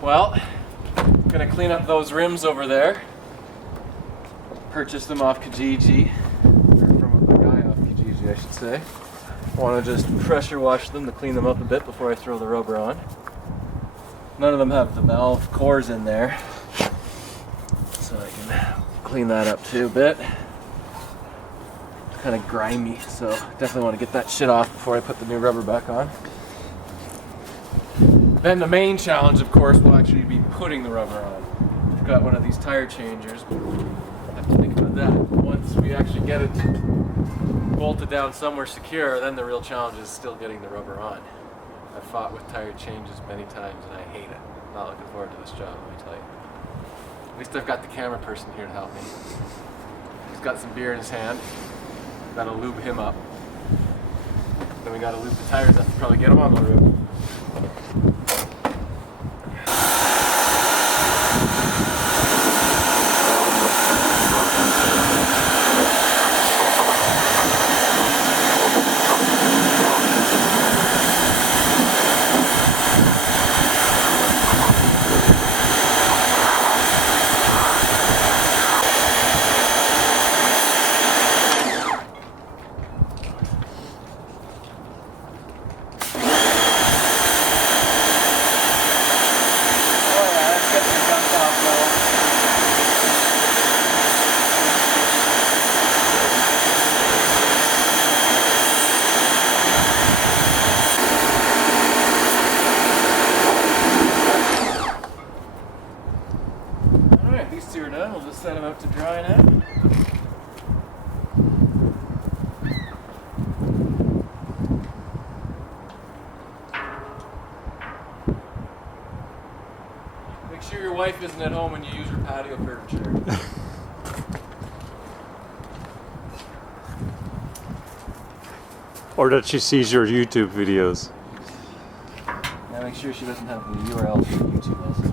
Well, I'm gonna clean up those rims over there. Purchased them off Kijiji, or from a guy off Kijiji, I should say. Want to just pressure wash them to clean them up a bit before I throw the rubber on. None of them have the valve cores in there, so I can clean that up too a bit. It's kind of grimy, so definitely want to get that shit off before I put the new rubber back on. Then the main challenge, of course, will actually be putting the rubber on. I've got one of these tire changers, but I have to think about that. Once we actually get it bolted down somewhere secure, then the real challenge is still getting the rubber on. I've fought with tire changes many times and I hate it. Not looking forward to this job, let me tell you. At least I've got the camera person here to help me. He's got some beer in his hand. That'll lube him up. Then we gotta lube the tires up to probably get them on the road. We'll just set them out to dry now. Make sure your wife isn't at home when you use her patio furniture. Or that she sees your YouTube videos. Now make sure she doesn't have the URL for YouTube also.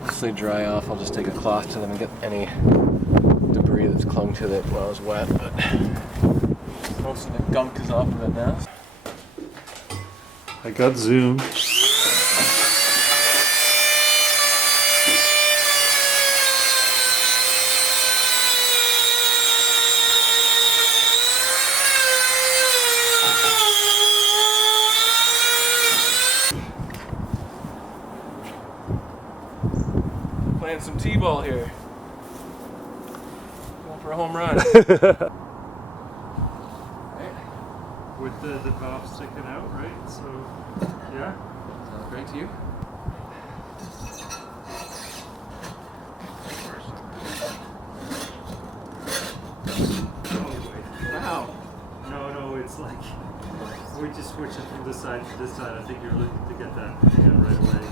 Once they dry off, I'll just take a cloth to them and get any debris that's clung to it while it's wet. But most of the gunk is off of it now. I got zoom. Playing some t-ball here. Going for a home run. With the valve sticking out, right? So, yeah. Sounds great to you? Wow. No, it's like we just switch it from this side to this side. I think you're looking to get that right away.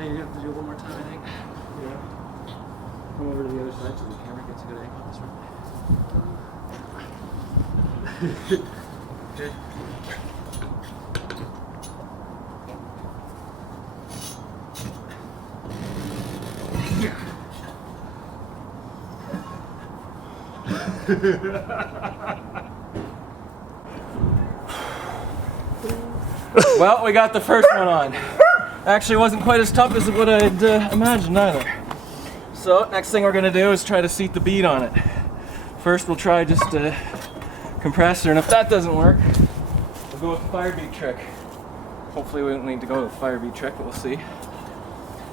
You have to do it one more time, I think. Yeah. Come over to the other side so the camera gets a good angle this way. Okay. Well, we got the first one on. Actually, it wasn't quite as tough as what I'd imagined either. So next thing we're gonna do is try to seat the bead on it. First we'll try just a compressor, and if that doesn't work, we'll go with the fire bead trick. Hopefully we don't need to go with the fire bead trick, but we'll see.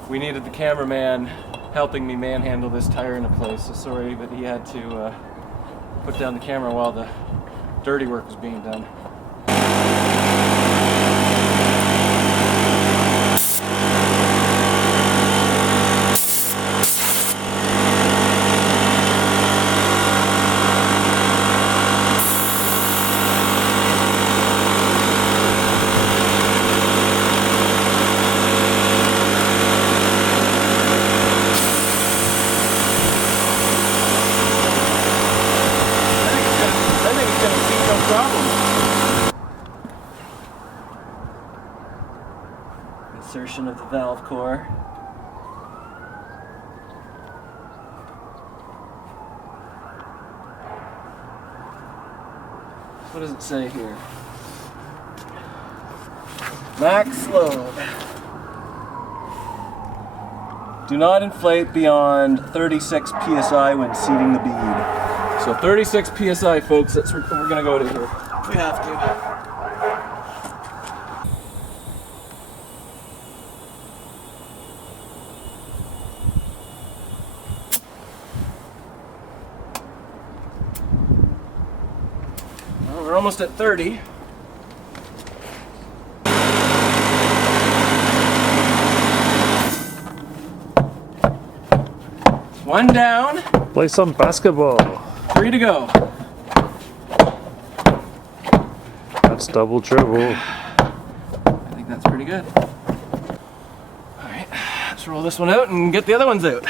We needed the cameraman helping me manhandle this tire into place, so sorry, but he had to put down the camera while the dirty work was being done. Insertion of the valve core. What does it say here? Max load. Do not inflate beyond 36 psi when seating the bead. So 36 psi, folks, that's what we're going to go to here. We have to. We're almost at 30. One down. Play some basketball. 3 to go. That's double triple. I think that's pretty good. Alright, let's roll this one out and get the other ones out.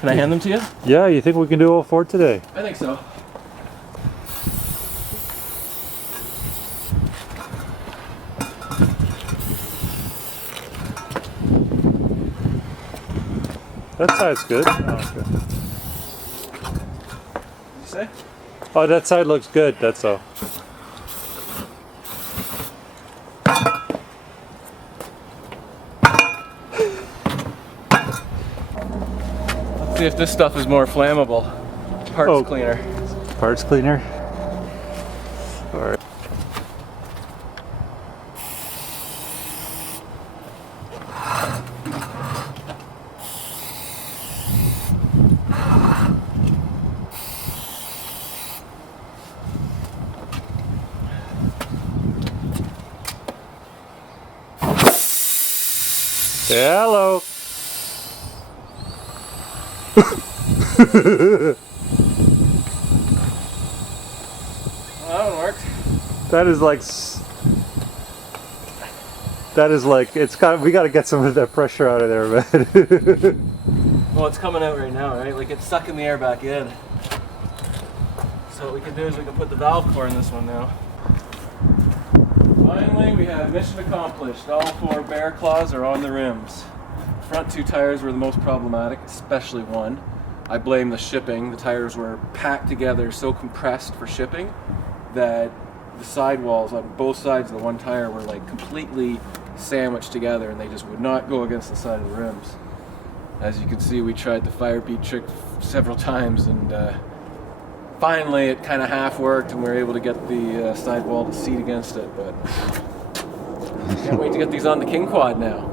Can I hand them to you? Yeah, you think we can do all 4 today? I think so. That side's good. Oh, okay. You say? Oh, that side looks good, that's all. Let's see if this stuff is more flammable. Parts cleaner. Parts cleaner? Alright. Hello. Well, that one worked. That is like it's got. We got to get some of that pressure out of there, man. Well, it's coming out right now, right? Like it's sucking the air back in. So what we can do is we can put the valve core in this one now. Finally, we have mission accomplished. All 4 bear claws are on the rims. Front 2 tires were the most problematic, especially one. I blame the shipping. The tires were packed together, so compressed for shipping, that the sidewalls on both sides of the one tire were like completely sandwiched together, and they just would not go against the side of the rims. As you can see, we tried the fire bead trick several times, and finally it kind of half worked, and we were able to get the sidewall to seat against it, but can't wait to get these on the King Quad now.